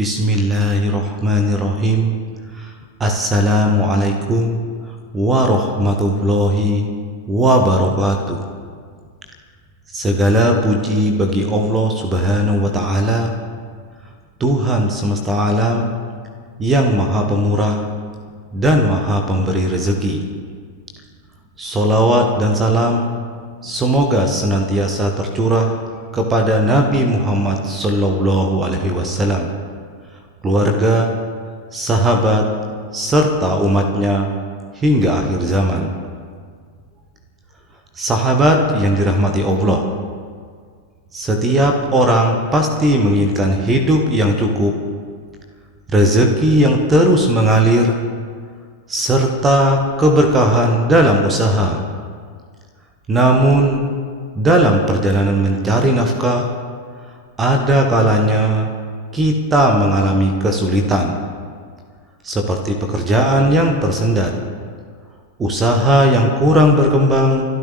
Bismillahirrahmanirrahim. Assalamualaikum warahmatullahi wabarakatuh. Segala puji bagi Allah Subhanahu wa Ta'ala, Tuhan semesta alam yang Maha Pemurah dan Maha Pemberi rezeki. Salawat dan salam semoga senantiasa tercurah kepada Nabi Muhammad sallallahu alaihi wasallam, keluarga, sahabat, serta umatnya hingga akhir zaman. Sahabat yang dirahmati Allah, setiap orang pasti menginginkan hidup yang cukup, rezeki yang terus mengalir, serta keberkahan dalam usaha. Namun, dalam perjalanan mencari nafkah, ada kalanya kita mengalami kesulitan, seperti pekerjaan yang tersendat, usaha yang kurang berkembang,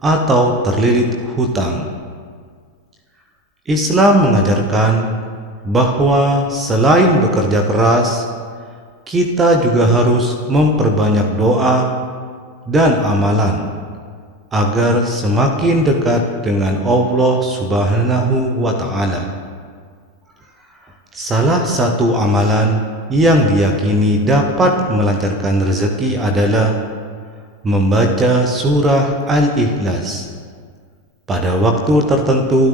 atau terlilit hutang. Islam mengajarkan bahwa selain bekerja keras, kita juga harus memperbanyak doa dan amalan agar semakin dekat dengan Allah Subhanahu wa Ta'ala. Salah satu amalan yang diyakini dapat melancarkan rezeki adalah membaca surah Al-Ikhlas pada waktu tertentu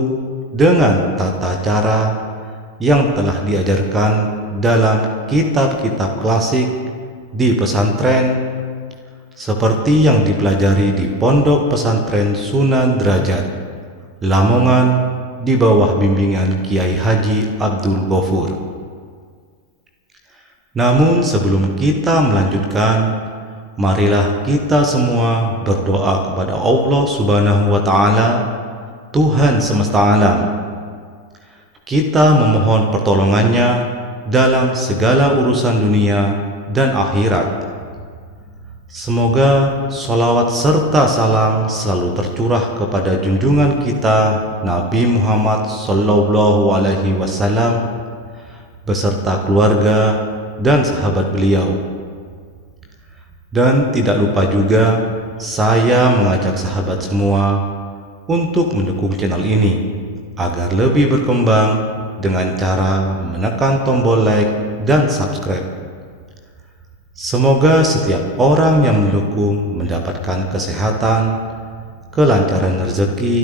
dengan tata cara yang telah diajarkan dalam kitab-kitab klasik di pesantren, seperti yang dipelajari di Pondok Pesantren Sunan Derajat, Lamongan, di bawah bimbingan Kiai Haji Abdul Ghafur. Namun sebelum kita melanjutkan, marilah kita semua berdoa kepada Allah Subhanahu wa Ta'ala, Tuhan semesta alam. Kita memohon pertolongannya dalam segala urusan dunia dan akhirat. Semoga sholawat serta salam selalu tercurah kepada junjungan kita Nabi Muhammad sallallahu alaihi wasallam beserta keluarga dan sahabat beliau. Dan tidak lupa juga saya mengajak sahabat semua untuk mendukung channel ini agar lebih berkembang dengan cara menekan tombol like dan subscribe. Semoga setiap orang yang mendukung mendapatkan kesehatan, kelancaran rezeki,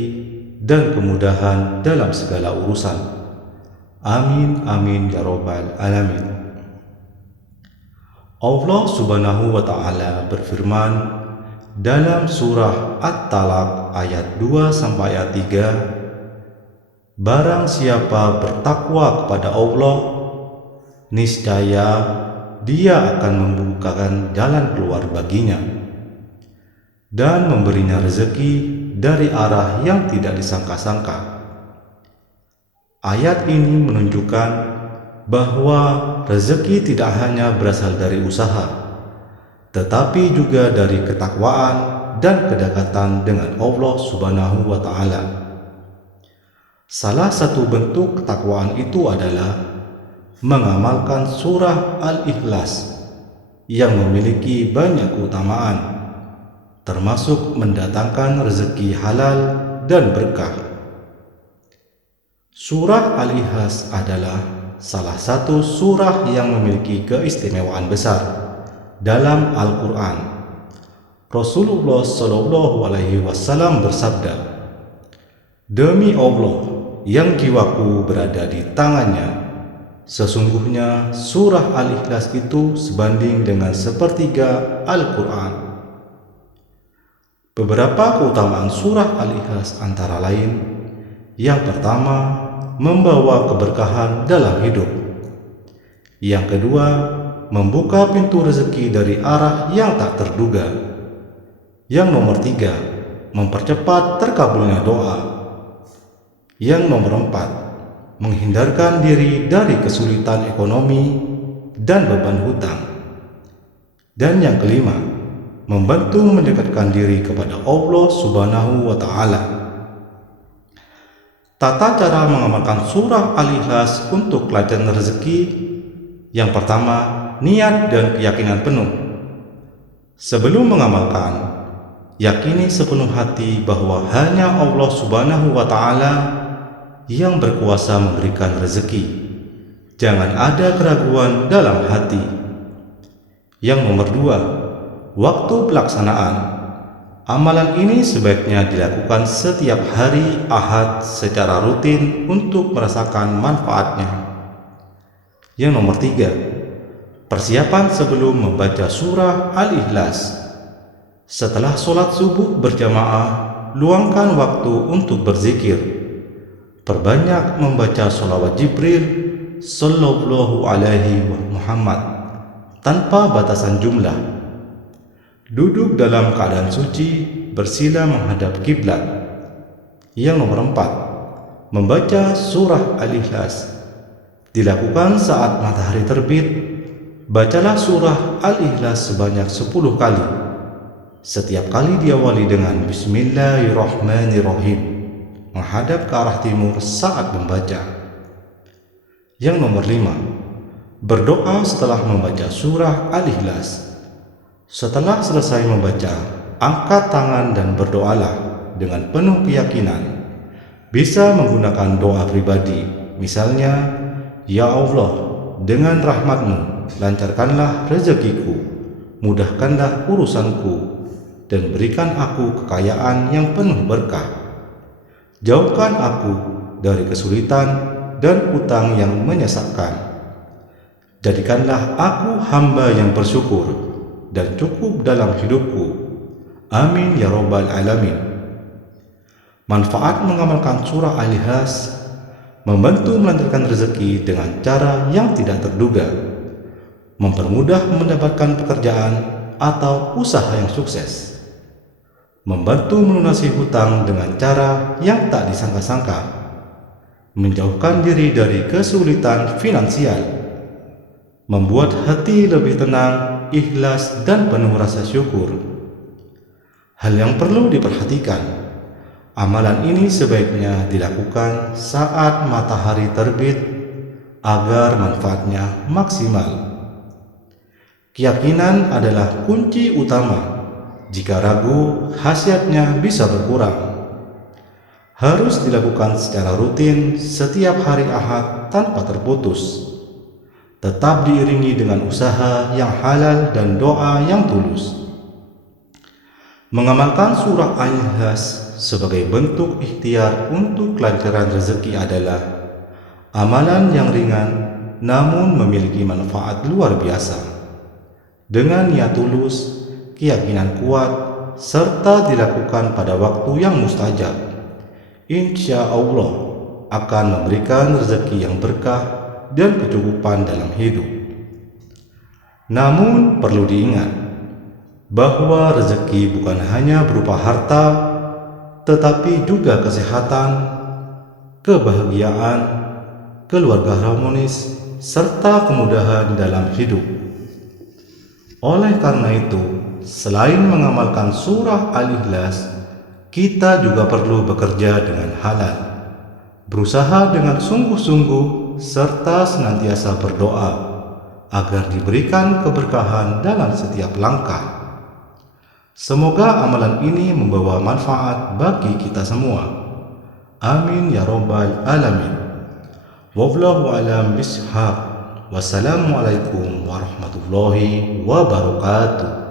dan kemudahan dalam segala urusan. Amin amin ya rabbal alamin. Allah Subhanahu wa Ta'ala berfirman dalam surah At-Talaq ayat 2 sampai ayat 3, barang siapa bertakwa kepada Allah, niscaya Dia akan membukakan jalan keluar baginya dan memberinya rezeki dari arah yang tidak disangka-sangka. Ayat ini menunjukkan bahwa rezeki tidak hanya berasal dari usaha, tetapi juga dari ketakwaan dan kedekatan dengan Allah Subhanahu wa Ta'ala. Salah satu bentuk ketakwaan itu adalah mengamalkan surah Al-Ikhlas yang memiliki banyak keutamaan, termasuk mendatangkan rezeki halal dan berkah. Surah Al-Ikhlas adalah salah satu surah yang memiliki keistimewaan besar dalam Al-Quran. Rasulullah Shallallahu Alaihi Wasallam bersabda, "Demi Allah yang jiwaku berada di tangannya, sesungguhnya surah Al-Ikhlas itu sebanding dengan sepertiga Al-Quran." Beberapa keutamaan surah Al-Ikhlas antara lain: yang pertama, membawa keberkahan dalam hidup. Yang kedua, membuka pintu rezeki dari arah yang tak terduga. Yang nomor tiga, mempercepat terkabulnya doa. Yang nomor empat, menghindarkan diri dari kesulitan ekonomi dan beban hutang. Dan yang kelima, membantu mendekatkan diri kepada Allah Subhanahu wa Ta'ala. Tata cara mengamalkan surah Al-Ikhlas untuk kelancaran rezeki. Yang pertama, niat dan keyakinan penuh. Sebelum mengamalkan, yakini sepenuh hati bahwa hanya Allah Subhanahu wa Ta'ala yang berkuasa memberikan rezeki. Jangan ada keraguan dalam hati. Yang nomor dua, waktu pelaksanaan. Amalan ini sebaiknya dilakukan setiap hari Ahad secara rutin untuk merasakan manfaatnya. Yang nomor tiga, persiapan sebelum membaca surah Al-Ikhlas. Setelah sholat subuh berjamaah, luangkan waktu untuk berzikir. Perbanyak membaca sholawat Jibril Sallallahu Alaihi Muhammad tanpa batasan jumlah. Duduk dalam keadaan suci, bersila menghadap kiblat. Yang nomor 4, membaca surah Al-Ikhlas. Dilakukan saat matahari terbit. Bacalah surah Al-Ikhlas sebanyak 10 kali. Setiap kali diawali dengan Bismillahirrahmanirrahim, menghadap ke arah timur saat membaca. Yang nomor 5, berdoa setelah membaca surah Al-Ikhlas. Setelah selesai membaca, angkat tangan dan berdoalah dengan penuh keyakinan. Bisa menggunakan doa pribadi, misalnya, Ya Allah, dengan rahmat-Mu, lancarkanlah rezekiku, mudahkanlah urusanku, dan berikan aku kekayaan yang penuh berkah. Jauhkan aku dari kesulitan dan utang yang menyesakkan. Jadikanlah aku hamba yang bersyukur dan cukup dalam hidupku. Amin ya Rabbal Alamin. Manfaat mengamalkan surah Al-Ikhlas: membantu melancarkan rezeki dengan cara yang tidak terduga, mempermudah mendapatkan pekerjaan atau usaha yang sukses, membantu melunasi hutang dengan cara yang tak disangka-sangka, menjauhkan diri dari kesulitan finansial, membuat hati lebih tenang, ikhlas dan penuh rasa syukur. Hal yang perlu diperhatikan, amalan ini sebaiknya dilakukan saat matahari terbit agar manfaatnya maksimal. Keyakinan adalah kunci utama. Jika ragu, khasiatnya bisa berkurang. Harus dilakukan secara rutin setiap hari Ahad tanpa terputus. Tetap diiringi dengan usaha yang halal dan doa yang tulus. Mengamalkan surah Al-Ikhlas sebagai bentuk ikhtiar untuk kelancaran rezeki adalah amalan yang ringan namun memiliki manfaat luar biasa. Dengan niat tulus, keyakinan kuat, serta dilakukan pada waktu yang mustajab, insya Allah akan memberikan rezeki yang berkah dan kecukupan dalam hidup. Namun perlu diingat bahwa rezeki bukan hanya berupa harta, tetapi juga kesehatan, kebahagiaan, keluarga harmonis, serta kemudahan dalam hidup. Oleh karena itu, selain mengamalkan surah Al-Ikhlas, kita juga perlu bekerja dengan halal, berusaha dengan sungguh-sungguh, serta senantiasa berdoa agar diberikan keberkahan dalam setiap langkah. Semoga amalan ini membawa manfaat bagi kita semua. Amin ya Rabbal Alamin. Wallahu a'lam bishaq. Wassalamualaikum warahmatullahi wabarakatuh.